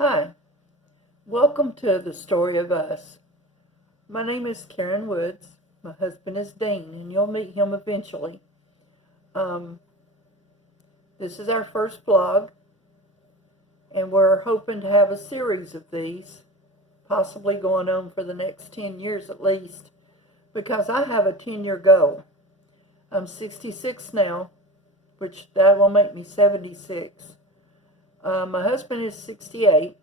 Hi, welcome to the Story of Us. My name is Karen Woods. My husband is Dean, and you'll meet him eventually. Um, this is our first vlog, and we're hoping to have a series of these, possibly going on for the next 10 years at least, because I have a 10-year goal. I'm 66 now, which that will make me 76. My husband is 68.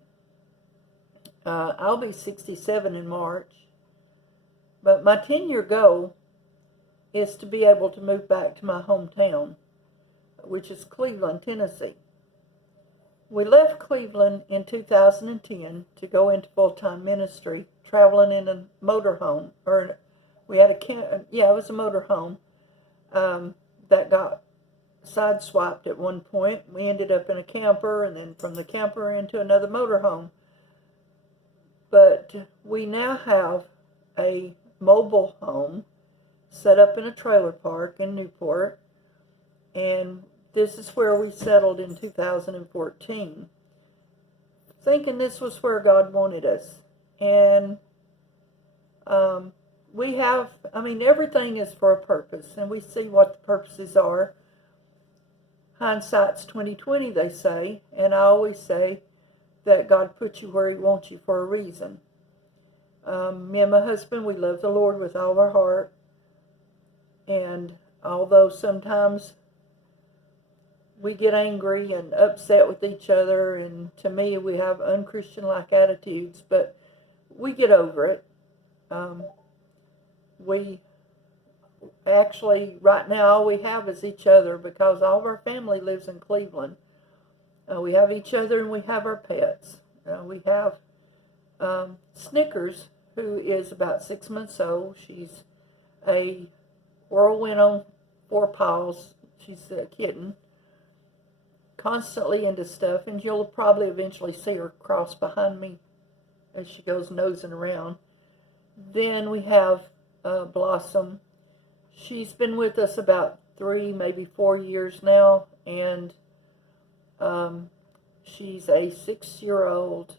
I'll be 67 in March. But my 10-year goal is to be able to move back to my hometown, which is Cleveland, Tennessee. We left Cleveland in 2010 to go into full-time ministry, traveling in a motorhome. We had it was a motorhome that got sideswiped at one point. We ended up in a camper, and then from the camper into another motorhome. But we now have a mobile home set up in a trailer park in Newport, and this is where we settled in 2014, thinking this was where God wanted us. And everything is for a purpose, and we see what the purposes are. Hindsight's 20/20, they say, and I always say that God put you where He wants you for a reason. Me and my husband, we love the Lord with all our heart, and although sometimes we get angry and upset with each other, and to me we have unchristian-like attitudes, but we get over it. We actually, right now, all we have is each other, because all of our family lives in Cleveland. We have each other, and we have our pets. We have Snickers, who is about 6 months old. She's a whirlwind on four paws. She's a kitten, constantly into stuff, and you'll probably eventually see her cross behind me as she goes nosing around. Then we have Blossom. She's been with us about 3, maybe 4 years now, and she's a 6-year-old.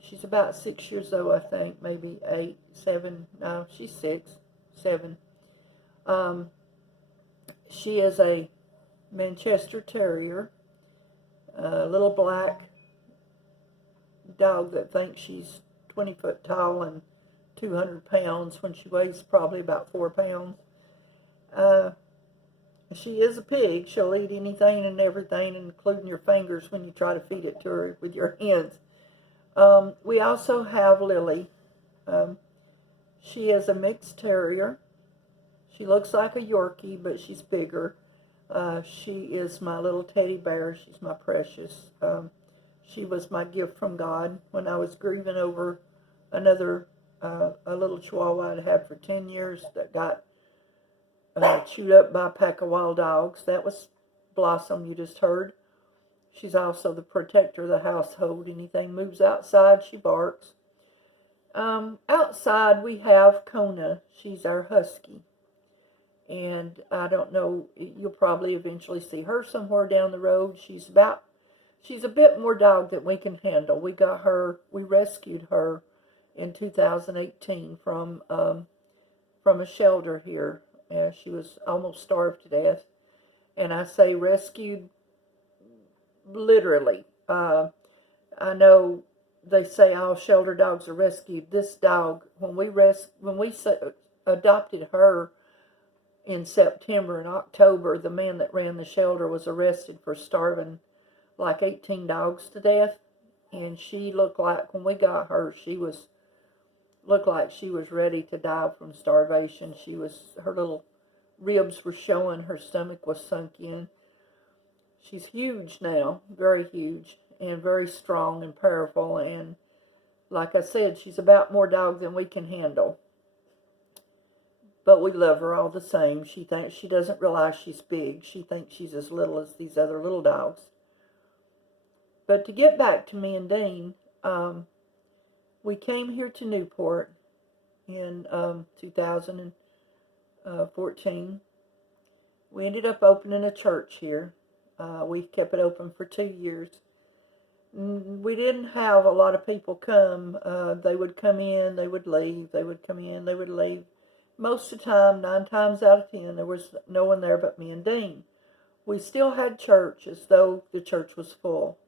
She's about 6 years old, I think, maybe 8, 7. No, she's 6, 7. She is a Manchester Terrier, a little black dog that thinks she's 20 foot tall and 200 pounds when she weighs probably about 4 pounds. She is a pig. She'll eat anything and everything, including your fingers when you try to feed it to her with your hands. We also have Lily. She is a mixed terrier. She looks like a Yorkie, but she's bigger. She is my little teddy bear. She's my precious. She was my gift from God when I was grieving over another a little Chihuahua I'd had for 10 years that got chewed up by a pack of wild dogs. That was Blossom, you just heard. She's also the protector of the household. Anything moves outside, she barks. Outside we have Kona. She's our husky. And I don't know, you'll probably eventually see her somewhere down the road. She's a bit more dog than we can handle. We rescued her in 2018 from a shelter here. She was almost starved to death. And I say rescued literally. I know they say all shelter dogs are rescued. This dog, when we adopted her in September and October, the man that ran the shelter was arrested for starving like 18 dogs to death. And she looked like, when we got her, looked like she was ready to die from starvation. Her little ribs were showing, her stomach was sunk in. She's huge now, very huge, and very strong and powerful, and like I said, she's about more dog than we can handle. But we love her all the same. She doesn't realize she's big. She thinks she's as little as these other little dogs. But to get back to me and Dean, we came here to Newport in 2014. We ended up opening a church here. We kept it open for 2 years. we didn't have a lot of people come. They would come in, they would leave, they would come in, they would leave. Most of the time, 9 times out of 10, there was no one there but me and Dean. We still had church as though the church was full.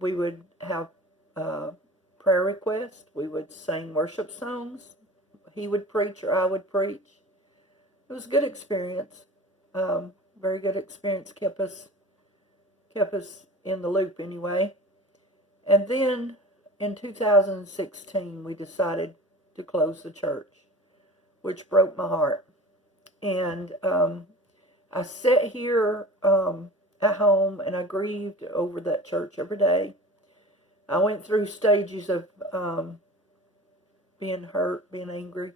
We would have prayer requests. We would sing worship songs. He would preach or I would preach. It was a good experience. Very good experience. Kept us in the loop anyway. And then in 2016, we decided to close the church, which broke my heart. And I sat here at home and I grieved over that church every day. I went through stages of being hurt, being angry,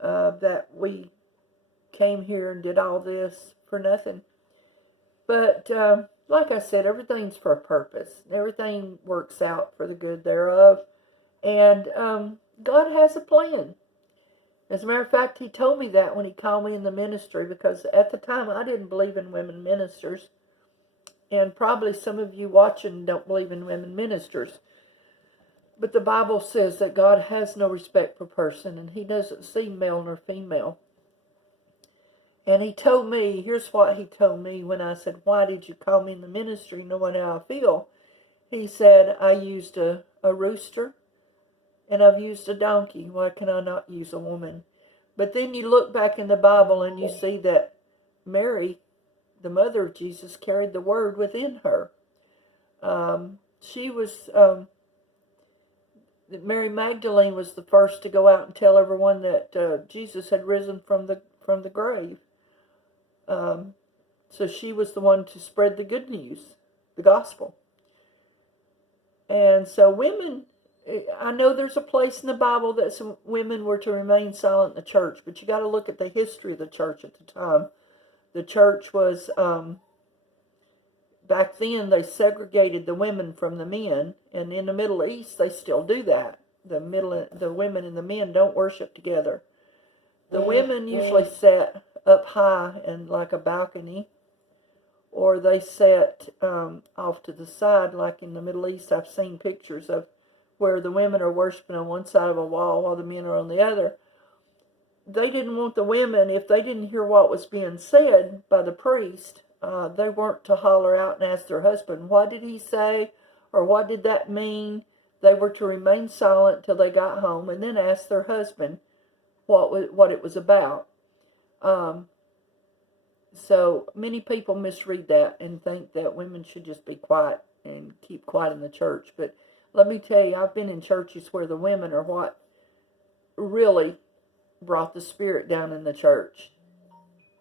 that we came here and did all this for nothing. But like I said, everything's for a purpose. Everything works out for the good thereof. And God has a plan. As a matter of fact, He told me that when He called me in the ministry, because at the time I didn't believe in women ministers. And probably some of you watching don't believe in women ministers. But the Bible says that God has no respect for person, and He doesn't see male nor female. And He told me, here's what He told me when I said, why did you call me in the ministry knowing how I feel? He said, I used a rooster and I've used a donkey. Why can I not use a woman? But then you look back in the Bible and you see that Mary, the mother of Jesus, carried the word within her. Mary Magdalene was the first to go out and tell everyone that Jesus had risen from the grave. So she was the one to spread the good news, the gospel. And so women, I know there's a place in the Bible that some women were to remain silent in the church, but you got to look at the history of the church at the time. The church was, back then they segregated the women from the men, and in the Middle East they still do that. The women and the men don't worship together. The women usually sat up high in like a balcony, or they sat off to the side, like in the Middle East. I've seen pictures of where the women are worshiping on one side of a wall while the men are on the other. They didn't want the women, if they didn't hear what was being said by the priest, they weren't to holler out and ask their husband, what did he say, or what did that mean? They were to remain silent till they got home and then ask their husband what it was about. So many people misread that and think that women should just be quiet and keep quiet in the church. But let me tell you, I've been in churches where the women are what really brought the spirit down in the church.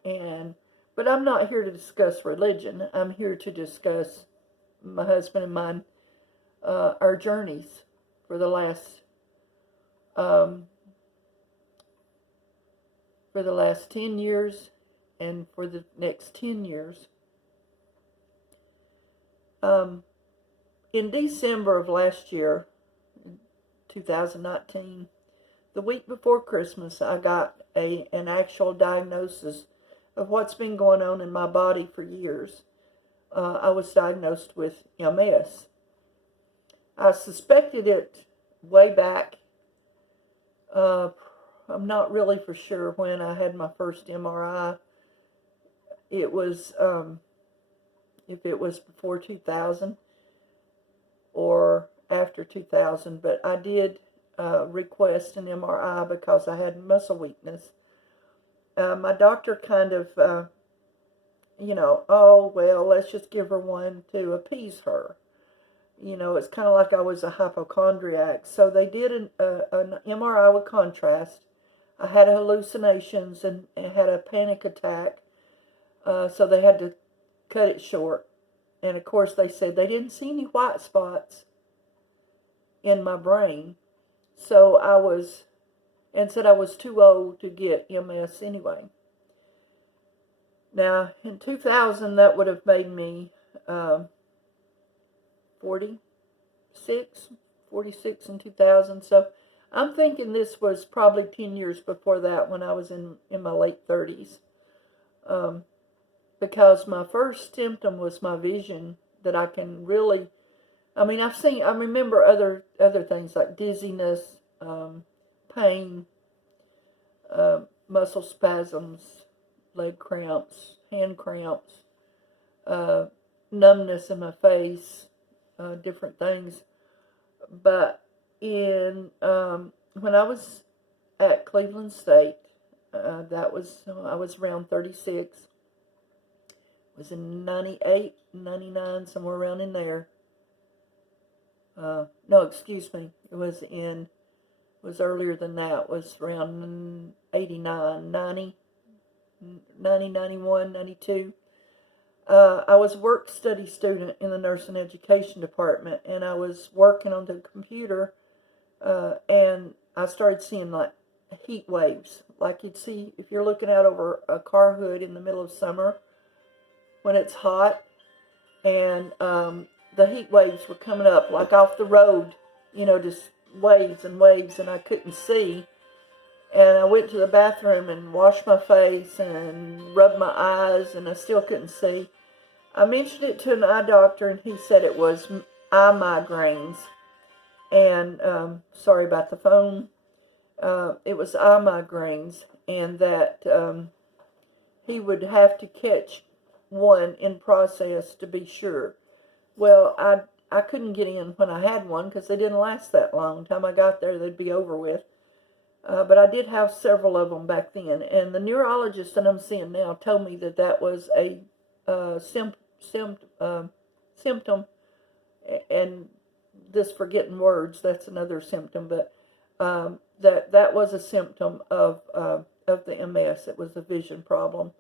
But I'm not here to discuss religion. I'm here to discuss my husband and mine, our journeys for the last 10 years and for the next 10 years. In December of last year, 2019, the week before Christmas, I got an actual diagnosis of what's been going on in my body for years. I was diagnosed with MS. I suspected it way back. I'm not really for sure when I had my first MRI. It was, if it was before 2000 or after 2000, but I did request an MRI because I had muscle weakness. My doctor kind of, oh, well, let's just give her one to appease her. It's kind of like I was a hypochondriac. So they did an MRI with contrast. I had hallucinations and had a panic attack. So they had to cut it short. And of course they said they didn't see any white spots in my brain. So said I was too old to get MS anyway. Now, in 2000, that would have made me 46 in 2000. So I'm thinking this was probably 10 years before that, when I was in my late 30s. Because my first symptom was my vision that I can really, I mean, I remember other things like dizziness, pain, muscle spasms, leg cramps, hand cramps, uh, numbness in my face, different things. But when I was at Cleveland State, I was around 36. It was in 98, 99, somewhere around in there. No, excuse me. It was earlier than that. It was around 89, 90, 90, 91, 92. I was a work-study student in the nursing education department, and I was working on the computer, and I started seeing like heat waves, like you'd see if you're looking out over a car hood in the middle of summer when it's hot, and the heat waves were coming up like off the road, just waves and waves, and I couldn't see. And I went to the bathroom and washed my face and rubbed my eyes, and I still couldn't see. I mentioned it to an eye doctor, and he said it was eye migraines. And sorry about the phone. It was eye migraines, and that he would have to catch one in process to be sure. Well, I couldn't get in when I had one because they didn't last that long. Time I got there, they'd be over with. But I did have several of them back then, and the neurologist that I'm seeing now told me that was a symptom, and this forgetting words, that's another symptom, but that was a symptom of the MS. It was a vision problem.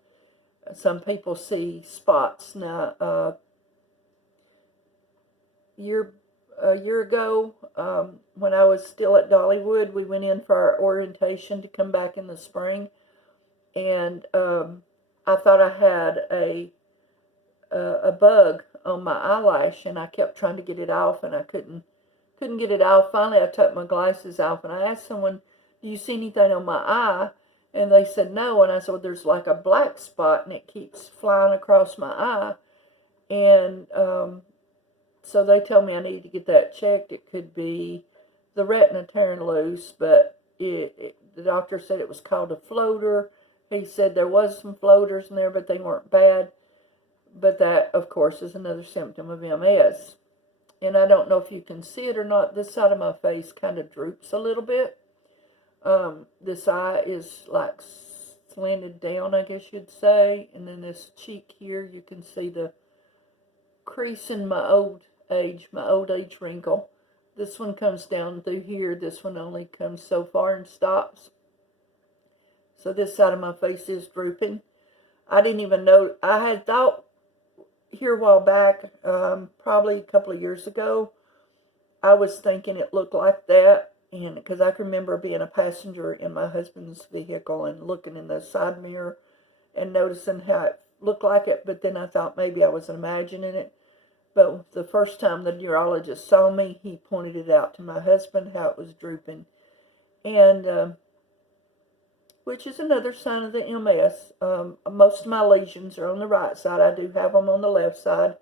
Some people see spots. Now, a year ago, when I was still at Dollywood, we went in for our orientation to come back in the spring, and I thought I had a bug on my eyelash, and I kept trying to get it off, and I couldn't get it off. Finally, I took my glasses off, and I asked someone, "Do you see anything on my eye?" And they said no, and I said, "Well, there's like a black spot, and it keeps flying across my eye." And so they told me I needed to get that checked. It could be the retina tearing loose, but the doctor said it was called a floater. He said there was some floaters in there, but they weren't bad. But that, of course, is another symptom of MS. And I don't know if you can see it or not. This side of my face kind of droops a little bit. This eye is like slanted down, I guess you'd say. And then this cheek here, you can see the crease in my old age wrinkle. This one comes down through here. This one only comes so far and stops. So this side of my face is drooping. I didn't even know. I had thought here a while back, probably a couple of years ago, I was thinking it looked like that, and because I can remember being a passenger in my husband's vehicle and looking in the side mirror and noticing how it looked like it, but then I thought maybe I was imagining it. But the first time the neurologist saw me, he pointed it out to my husband, how it was drooping, and which is another sign of the MS. Most of my lesions are on the right side. I do have them on the left side.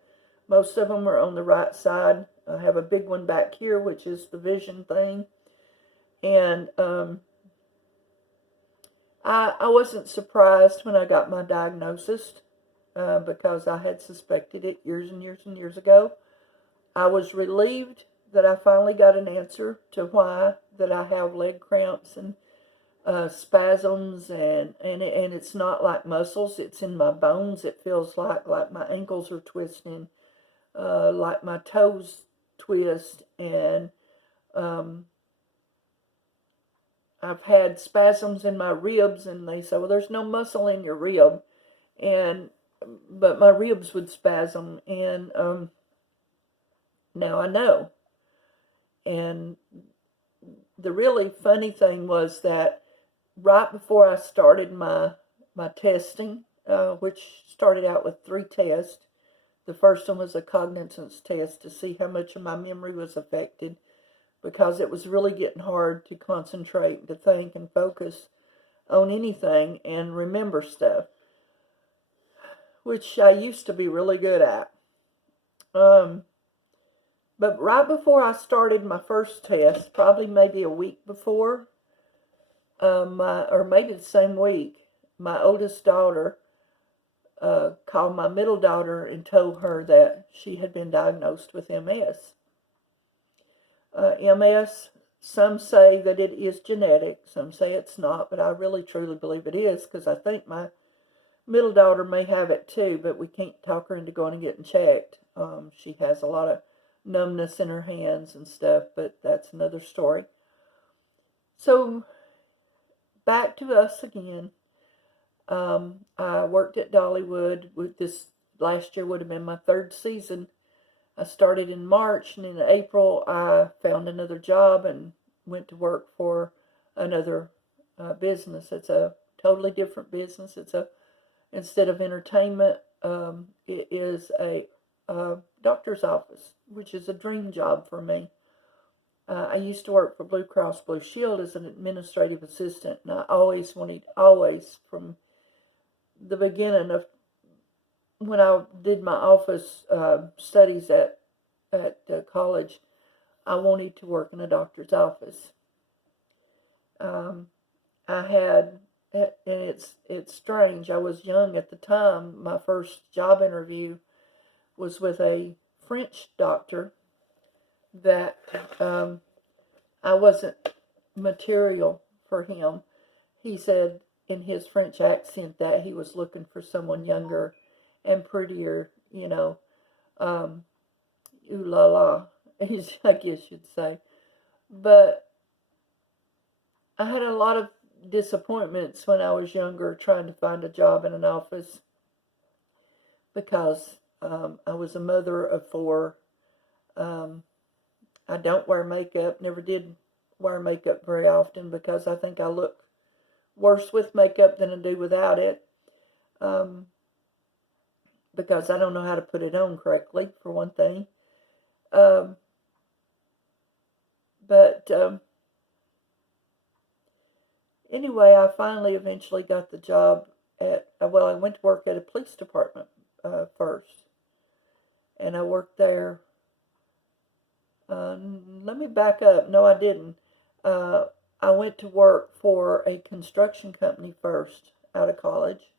Most of them are on the right side. I have a big one back here, which is the vision thing. And I wasn't surprised when I got my diagnosis because I had suspected it years and years and years ago. I was relieved that I finally got an answer to why that I have leg cramps and spasms, and it's not like muscles, it's in my bones. It feels like my ankles are twisting, like my toes twist, and I've had spasms in my ribs, and they say, well, there's no muscle in your rib, but my ribs would spasm, and now I know. And the really funny thing was that right before I started my testing, which started out with 3 tests. The first one was a cognizance test to see how much of my memory was affected, because it was really getting hard to concentrate, to think and focus on anything and remember stuff, which I used to be really good at. But right before I started my first test, probably maybe a week before, or maybe the same week, my oldest daughter called my middle daughter and told her that she had been diagnosed with MS. MS, some say that it is genetic, some say it's not, but I really truly believe it is, because I think my middle daughter may have it too, but we can't talk her into going and getting checked. She has a lot of numbness in her hands and stuff, but that's another story. So back to us again. I worked at Dollywood. With this last year would have been my third season. I started in March, and in April I found another job and went to work for another business. It's a totally different business. Instead of entertainment, it is a doctor's office, which is a dream job for me. I used to work for Blue Cross Blue Shield as an administrative assistant, and I always from the beginning of when I did my office studies at college, I wanted to work in a doctor's office. I had, and it's strange, I was young at the time. My first job interview was with a French doctor that I wasn't material for him. He said in his French accent that he was looking for someone younger and prettier, ooh la la, I guess you'd say. But I had a lot of disappointments when I was younger trying to find a job in an office, because I was a mother of 4. I don't wear makeup, never did wear makeup very often, because I think I look worse with makeup than I do without it, because I don't know how to put it on correctly, for one thing. Anyway, I finally eventually got the job I went to work at a police department first, and I worked there. Let me back up. No, I didn't. I went to work for a construction company first out of college,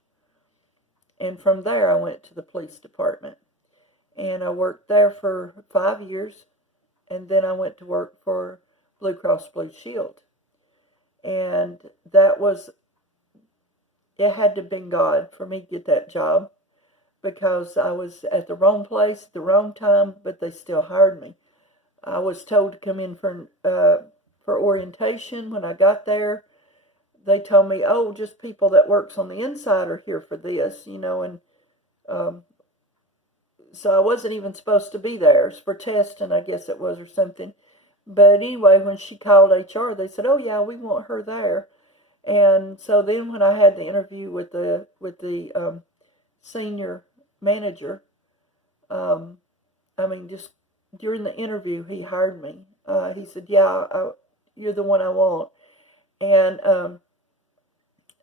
and from there I went to the police department, and I worked there for 5 years, and then I went to work for Blue Cross Blue Shield, and it had to have been God for me to get that job, because I was at the wrong place at the wrong time, but they still hired me. I was told to come in for orientation. When I got there, they told me, "Oh, just people that works on the inside are here for this," and so I wasn't even supposed to be there. It's for testing, I guess it was, or something. But anyway, when she called HR, they said, "Oh yeah, we want her there." And so then when I had the interview with the senior manager, just during the interview, he hired me. He said, "Yeah, you're the one I want." And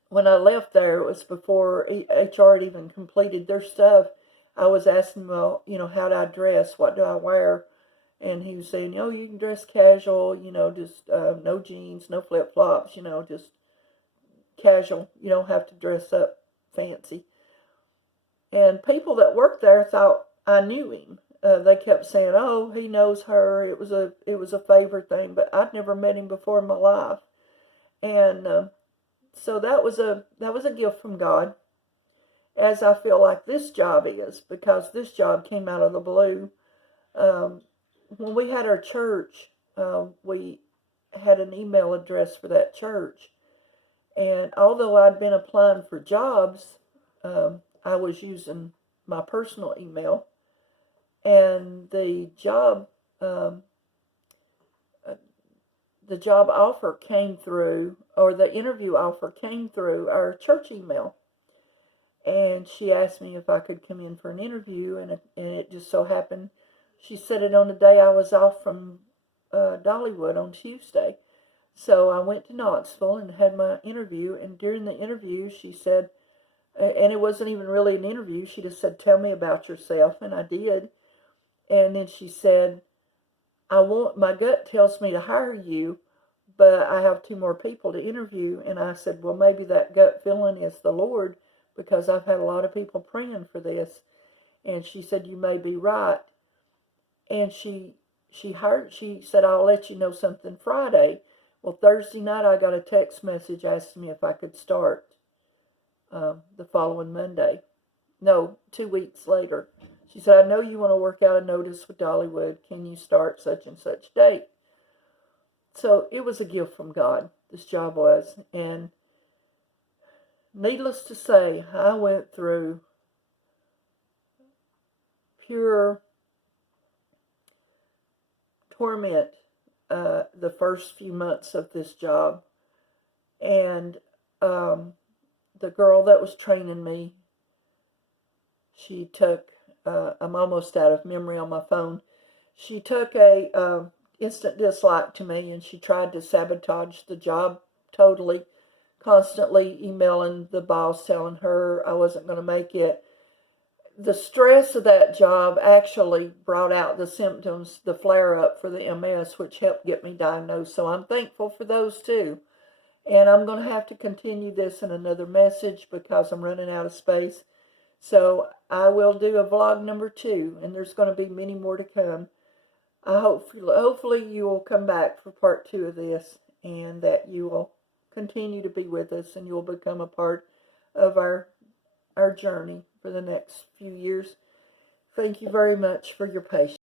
when I left there, it was before HR had even completed their stuff. I was asking, well, how do I dress? What do I wear? And he was saying, you can dress casual, just no jeans, no flip-flops, just casual. You don't have to dress up fancy. And people that worked there thought I knew him. They kept saying, "Oh, he knows her. It was a favor thing," but I'd never met him before in my life, and so that was a gift from God, as I feel like this job is, because this job came out of the blue. When we had our church, we had an email address for that church, and although I'd been applying for jobs, I was using my personal email. And the job offer came through, or the interview offer came through our church email. And she asked me if I could come in for an interview, and it just so happened she said it on the day I was off from Dollywood on Tuesday. So I went to Knoxville and had my interview, and during the interview she said, and it wasn't even really an interview, she just said, "Tell me about yourself," and I did. And then she said, my gut tells me to hire you, but I have 2 more people to interview. And I said, well, maybe that gut feeling is the Lord, because I've had a lot of people praying for this. And she said, you may be right. And she said, I'll let you know something Friday. Well, Thursday night I got a text message asking me if I could start the following Monday. No, 2 weeks later. She said, I know you want to work out a notice with Dollywood. Can you start such and such date? So it was a gift from God, this job was. And needless to say, I went through pure torment the first few months of this job. And the girl that was training me, she took, I'm almost out of memory on my phone, she took a instant dislike to me, and she tried to sabotage the job totally, constantly emailing the boss telling her I wasn't going to make it. The stress of that job actually brought out the symptoms, the flare-up for the MS, which helped get me diagnosed. So I'm thankful for those too. And I'm going to have to continue this in another message because I'm running out of space. So I will do a vlog number 2, and there's going to be many more to come. Hopefully you will come back for part 2 of this, and that you will continue to be with us, and you will become a part of our journey for the next few years. Thank you very much for your patience.